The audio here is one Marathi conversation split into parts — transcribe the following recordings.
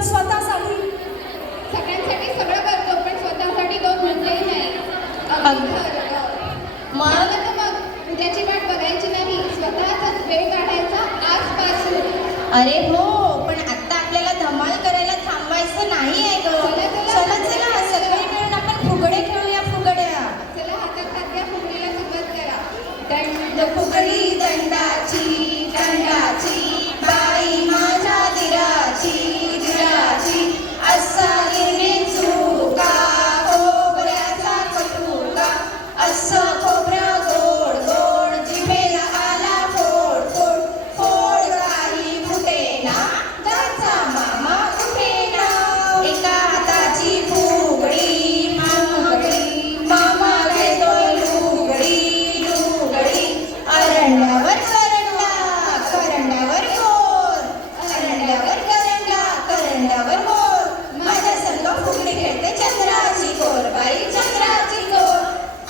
पण स्वतःसाठी सगळ्यांसाठी सगळं करतो पण स्वतःसाठी दोन मिनिटंही नाही. अगदी खरं गं. मला तर मग उद्याची वाट बघायची नाही, स्वतःचाच वेळ काढायचा आजपासून. अरे हो, पण आता आपल्याला धमाल करायला थांबवायचं नाही आहे ग. चला चला सगळे मिळून आपण फुगडे खेळूया. फुगड्या चला हातात हात घ्या, फुगडीला सुरुवात करा. दंड फुगडी दंडाची दंडाची बाई माझ्या दिराची दिराची असा येणे चुका खोबऱ्याचा कटुका असं खोबरं गोड गोड जिभेला आला फोड फोड फोड काही फुटेना त्याचा मामा उठेना एका हाताची फुगडी फुगडी मामा घेतोय लुगडी लुगडी अरण्यावर करंडा करंड्यावर गोर अरण्यावर करंडा करंड्यावर गोर माझ्या संग फुगडी खेळते चंद्राची गोर बाई चंद्राची गोर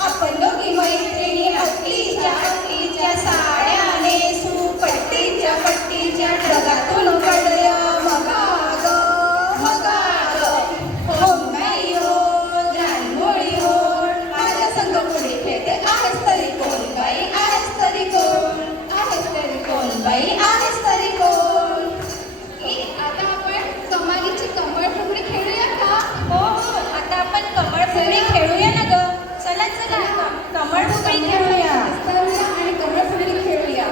आपण दोघी मैत्रिणी हत्तीच्या साड्या नेसू पट्टीच्या पट्टीच्या ढगातून पडल्या मगा ग मगा ग हो बाई हो रानमोळी हो माझ्या संग फुगडी खेळते आहेस तरी कोण बाई आहेस तरी कोण आहेस तरी कोण बाई आहेस तरी कोण आता आपण कमालीची कमळ फुगडी खेळूया का? हो हो आता आपण कमळ फुगडी खेळूया ना ग. चला चला कमळ फुगडी खेळूया. आणि कमळ फुगडी खेळूया.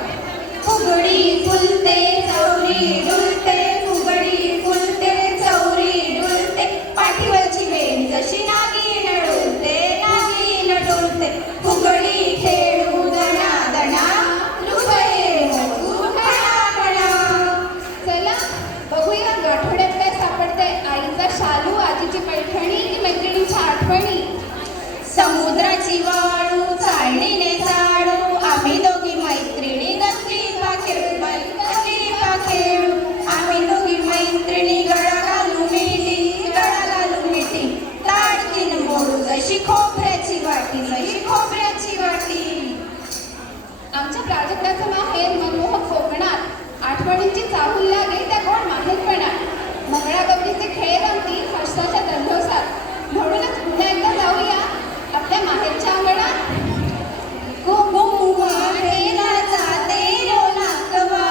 फुगडी फुलते चौरी डुलते फुगडी फुलते चौरी डुलते पाठीवरची बेन जशी नागिन डुलते नागिन डुलते फुगडी खेळू दणा दणा रुपये मोजू कणा कणा. चला बघूया आठवड्यात काय सापडतंय. आईचा शालू, आजीची पैठणी की मैत्रिणीच्या आठवणी. समुद्राची वाळू चाळणीने चाळू आम्ही दोघी मैत्रिणी गंजी खेळू बाई गंजी खेळू आम्ही दोघी मैत्रिणी गळा घालू मिठी गळा घालू मिठी ताडकीन मोडू जशी खोबऱ्याची वाटी जशी खोबऱ्याची वाटी. आमच्या प्राजक्ताचं माहेर मनमोहक कोकणात. आठवणींची चाहूल लागे त्या गोड माहेरपणात. मंगळागौरीचे खेळ गमती हर्षाच्या दंडोसात. म्हणूनच पुन्हा एकदा जाऊया आपल्या माहेरच्या अंगणात. गो माहेरला जाते रो नाखवा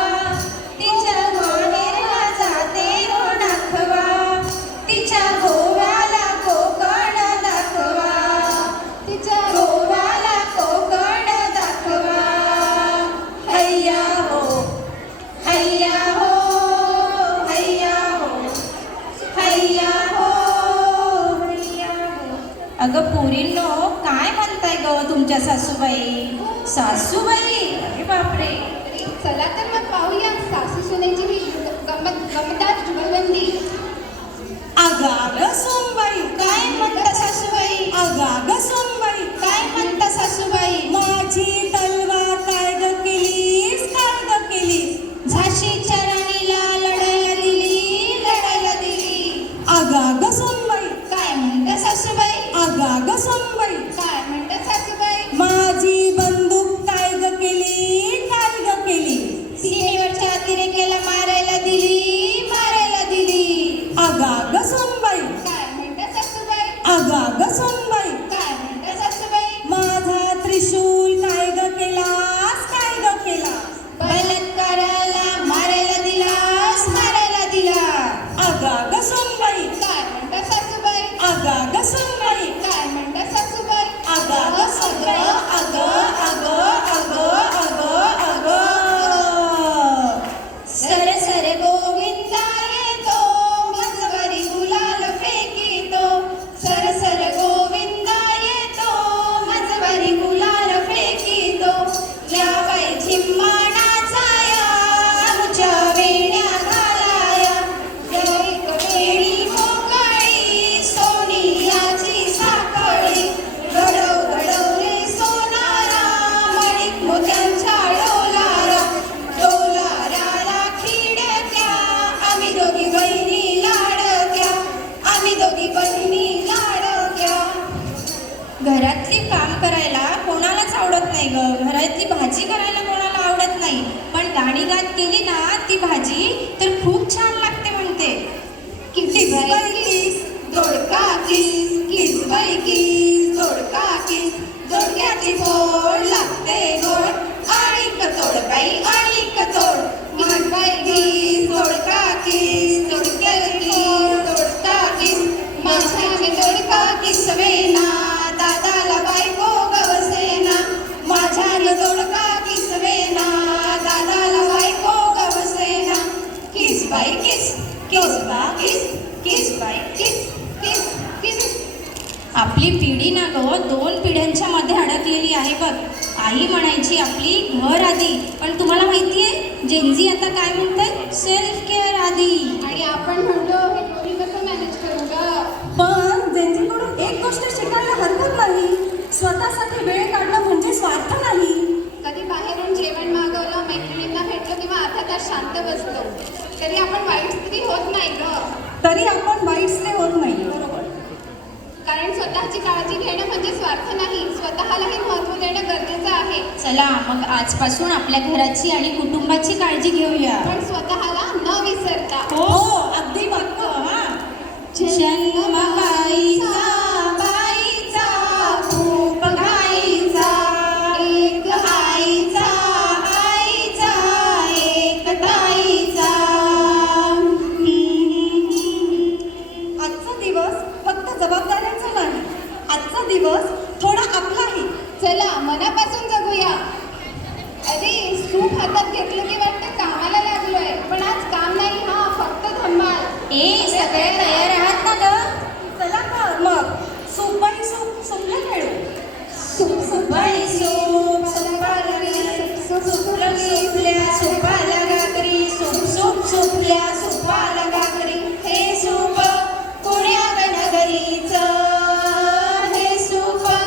तिच्या माहेरला जाते रो नाखवा तिच्या गोव्याला कोकण दाखवा तिच्या गोव्याला कोकण दाखवा. हैया हो हैया हो हैया हो हैया हो हैया हो. अगं पोरींनो काय म्हणताय ग तुमच्या सासूबाई. सासूबाई अरे बापरे. चला तर मग पाहूया सासू सुनेची ही गमदार जुगलबंदी. अगाग सोमबाई काय म्हणता सासूबाई. अगाग सोमबाई काय म्हणता सासूबाई. माझी तलवार काय ग केलीस काय ग केलीस झाशीच्या राणीला लढायला दिली लढायला दिली. अगाग सोमबाई काय म्हणता सासूबाई. अगाग सोमबाई काय म्हणतात सासूबाई. माझी बंदूक काय ग केली काय ग केली सीमेवरच्या अतिरेक्याला मारायला बाई किस, दोडका किस, किस बाई किस, दोडका किस, दोडक्याची फोड लागते गोड, आणिक तोड बाई आणिक तोड, किस बाई किस, दोडका किस, दोडक्याची फोड, दोडका किस, माझ्याने दोडका किसवेना, दादाला बायको गवसेना, माझ्याने दोडका किसवेना, दादाला बायको गवसेना, किस बाई किस, किस बा किस, किस बाई किस, किस किस. आपली पिढी ना गं 2 पिढ्यांच्या मध्ये अडकलेली आहे बघ. आई म्हणायची आपली घर आधी, पण तुम्हाला माहितीये जेनझी आता काय म्हणतात? सेल्फ केअर आधी. आणि आपण म्हणतो हे दोन्ही कसं मॅनेज करू ग? पण जेनझीकडून एक गोष्ट शिकायला हरकत नाही, स्वतःसाठी वेळ काढणं म्हणजे स्वार्थ नाही. कधी बाहेरून जेवण मागवलं, मैत्रिणींना भेटलो किंवा अर्धा तास शांत बसलो तरी आपण वाईट स्त्री होत नाही ग. तरी आपण वाईट स्त्री होत नाही. बरोबर. कारण स्वतःची काळजी घेणं म्हणजे स्वार्थ नाही, स्वतःलाही महत्त्व देणं गरजेचं आहे. चला मग आजपासून आपल्या घराची आणि कुटुंबाची काळजी घेऊया. पण स्वतःला न विसरता. हो